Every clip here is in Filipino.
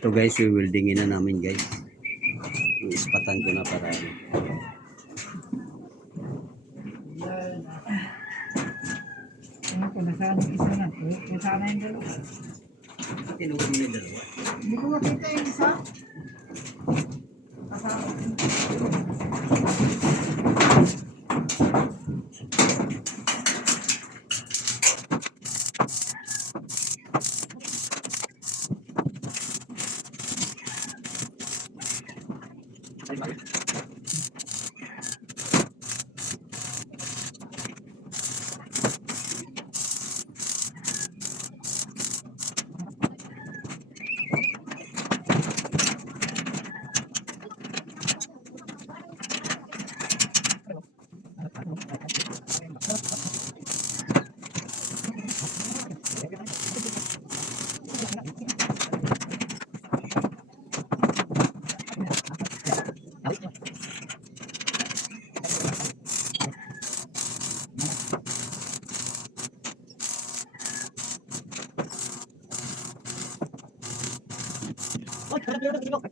Ito guys, wiwildingin na namin guys. Yung ispatan ko na para ano. Ano ko, nasaan yung isa na? Eh, Nasaan na yung dalawa? Tinuod mo yung dalawa. Hindi ko makita yung isa. Kasama. 哦可能别人在给你弄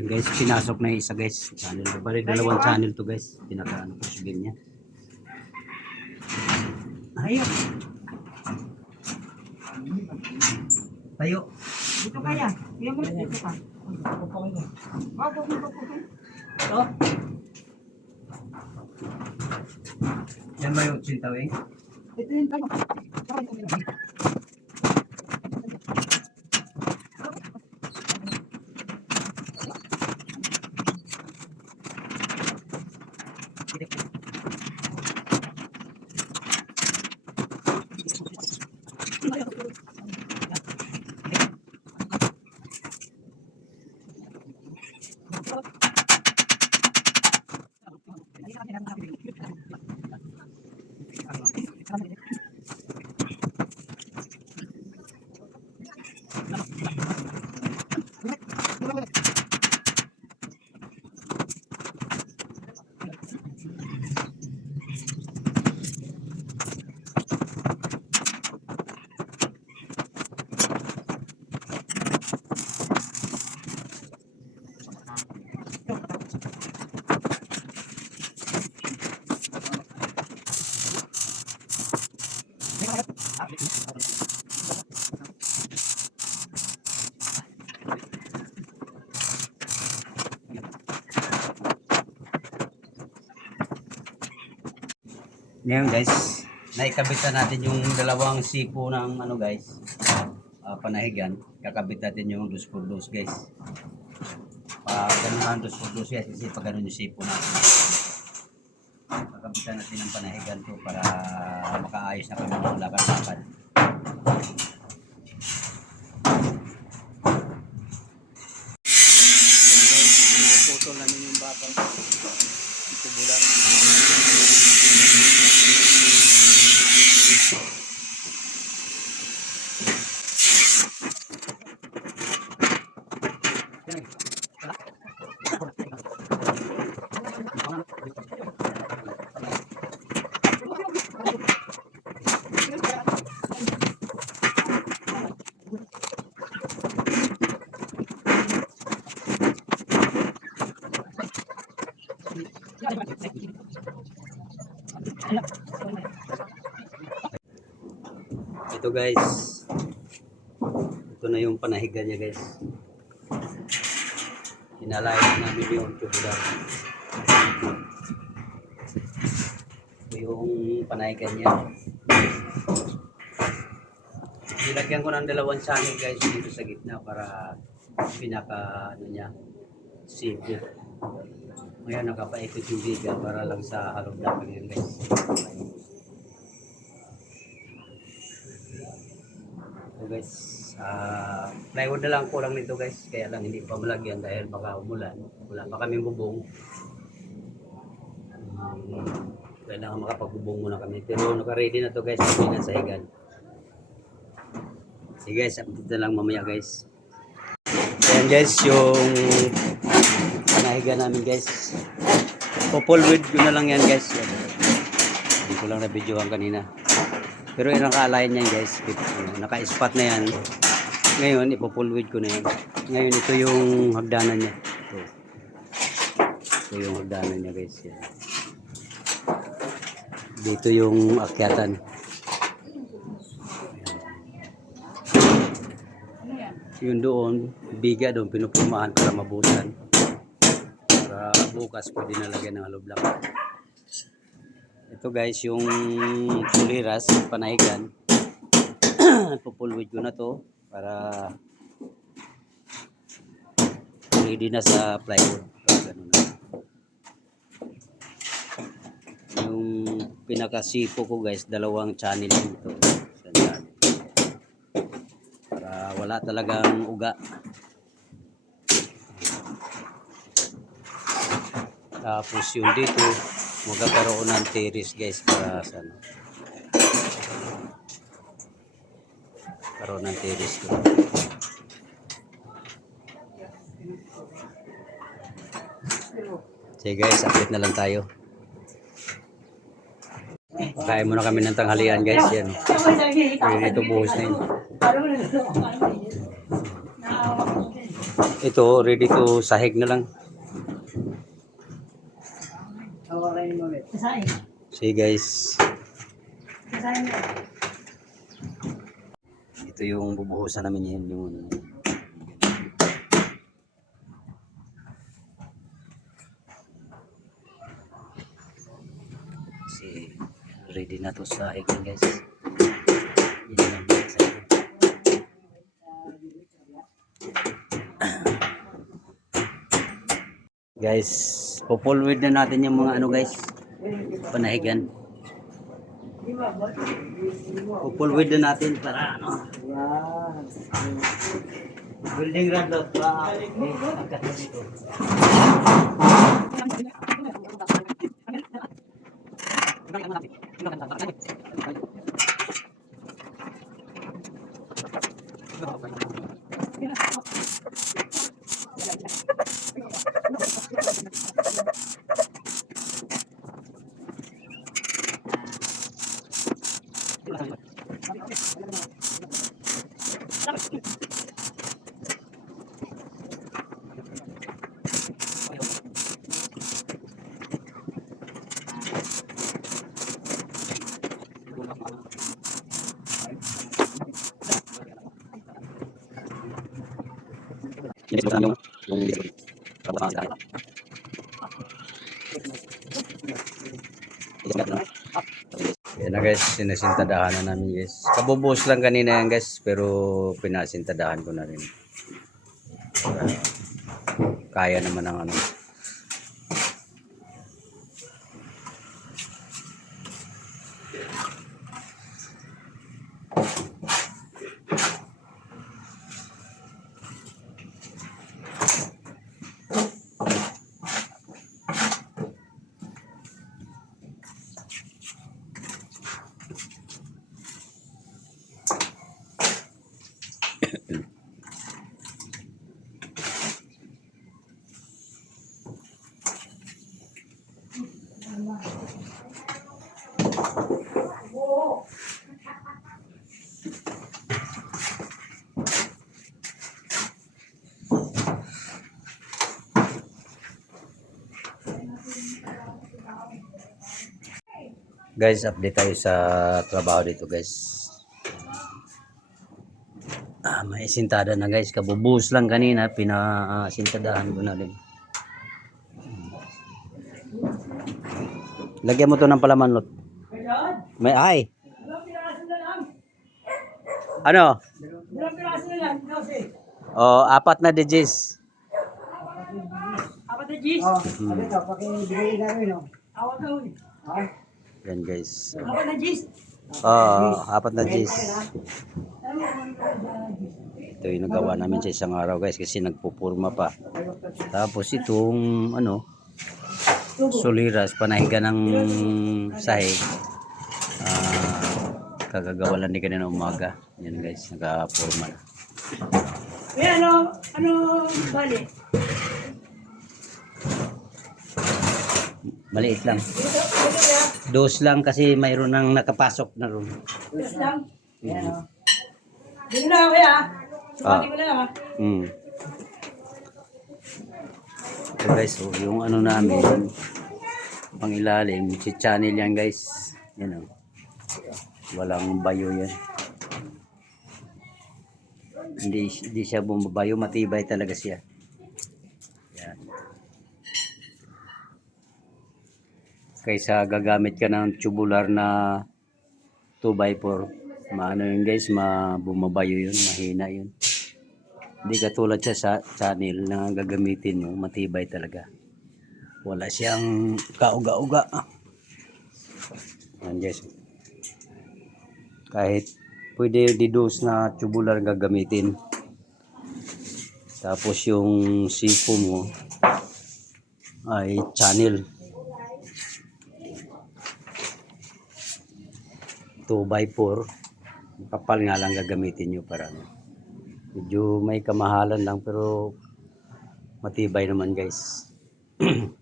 Yan guys, pinasok na isa guys. Channel. Bali, dalawang channel to guys. Pinaka ano ko sa niya. Ayun. Tayo. Dito kaya. Kaya mo dito ka. Oh, pupunta, pupunta. Ito. Yan ba yung chintawing? Ito yung tayo. Ngayon guys, naikabit na natin yung dalawang sipo ng ano guys, ah, panahigan. Kakabit natin yung dos por dos guys. Pag ganun ang dos por dos guys, kasi pag ganun yung sipo natin. Kakabitan natin ng panahigan to para makaayos na kami ng lakad-lakad. Ito guys. Ito na yung panahigan niya guys. Hinalayan namin yung tubulan. Ito yung panahigan niya. Nilagyan ko ng dalawang channel guys dito sa gitna para pinaka ano niya simple. Ngayon nakapaikot yung biga para lang sa halog lang yan guys. So guys, Ah, plywood na lang kulang nito guys. Kaya lang hindi pa malagyan dahil baka umulan. Wala pa kaming bubong. Um, kailangan makapagbubong muna kami. Pero naka-ready na to guys. Hindi na sa higan. Sige guys, update na lang mamaya guys. Ayan guys, yung panahiga namin guys. Popol with ko na lang yan guys. Yan. Hindi ko lang na-videohan kanina. Pero yung naka-align yan guys. Naka-spot na yan. Ngayon, ipopulwid ko na yan. Ngayon, ito yung hagdanan niya. Ito. Ito yung hagdanan niya guys. Yan. Dito yung akyatan. Yun doon, biga doon, pinupumahan para mabutan. Para bukas pwede na lagyan ng hollow block. Ito guys, yung puliras, panahigan. Pupulwid ko na to para ready na sa plywood. Ganun na. Yung pinakasipo ko guys, dalawang channel lang ito. Isang channel. Para wala talagang uga. Tapos yung dito, magkakaroon ng terrace guys para sa ano. Karoon ng terrace ko. Sige guys, update na lang tayo. Kain muna kami ng tanghalian guys. Yan. Ready to buhos na yun. Ito, ready to sahig na lang. Sige guys. Ito yung bubuhusan namin yan. Yung, ano. Kasi ready na to sa egg guys. Lang. Guys, pupulwid na natin yung mga ano guys. Panahigan. Pupulwid na natin para ano. Building rod lot pa. Agad dito. Ini sebutan yung yung dito. Kapag mga sakit. Yan guys, sinasintadahan na namin guys. Kabubos lang kanina yan guys, pero pinasintadahan ko na rin. Kaya naman ng ano. Guys, update tayo sa trabaho dito guys. Ah, may sintada na guys. Kabubus lang kanina. Pinasintadahan ko na rin. Lagyan mo to ng palaman lot. May ay. Ano? Oh, apat na digits. Apat na G's. Hmm. pakibigay namin, no? Awag na uli. Yan guys. Apat na G's. Oh, apat na digits. Ano, ano, ano, ano, Ito yung nagawa namin sa isang araw guys kasi nagpupurma pa. Tapos itong ano, suliras, panahiga ng sahig. Ah, kagagawa lang din kanina umaga. Yan guys, nakapurma na. Eh, ano, ano, bali? Maliit lang. Dos lang kasi mayroon nang nakapasok na ron. Yes lang. Hindi na ako ya. Ah. Hindi ko na lang ah. Mm. Ito guys, oh, yung ano namin, pang ilalim, si channel yan guys. Yan oh. Walang bayo yan. Hindi, hindi siya bumabayo, matibay talaga siya. Yan. Kaysa gagamit ka ng tubular na 2x4, maano yun guys, mabumabayo yun, mahina yun. Hindi katulad siya sa channel na gagamitin mo, matibay talaga. Wala siyang kauga-uga. Yan guys. Kahit pwede didos na tubular gagamitin. Tapos yung sipo mo ay channel. 2x4 kapal nga lang gagamitin nyo para ano. Medyo may kamahalan lang pero matibay naman guys.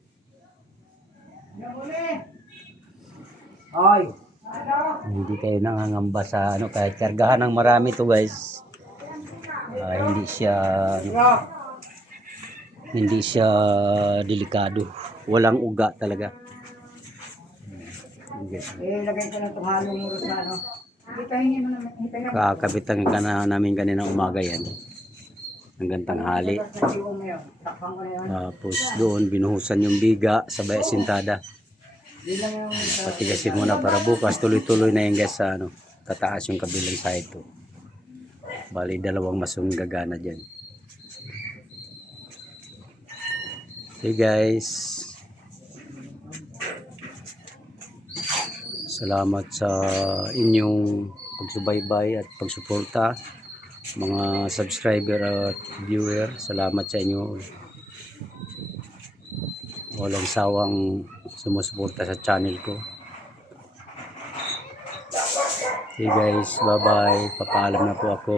Ay, Hindi kayo nangangamba sa ano kahit kargahan ng marami to guys. Ah, hindi siya hindi siya delikado. Walang uga talaga. Hmm. Eh, lagay ko ng tuhalong muro sa ano. Kakabitan ka na namin kanina umaga yan. Hanggang tanghali. Na. Tapos doon binuhusan yung biga sa sintada. Di lang yung sa... Patigasin muna para bukas tuloy-tuloy na yung guys sa ano, tataas yung kabilang side to. Bali dalawang masong gagana dyan. Okay guys. Salamat sa inyong pagsubaybay at pagsuporta. Mga subscriber at viewer, salamat sa inyo. Walang sawang sumusuporta sa channel ko. Okay guys, bye bye. Papaalam na po ako.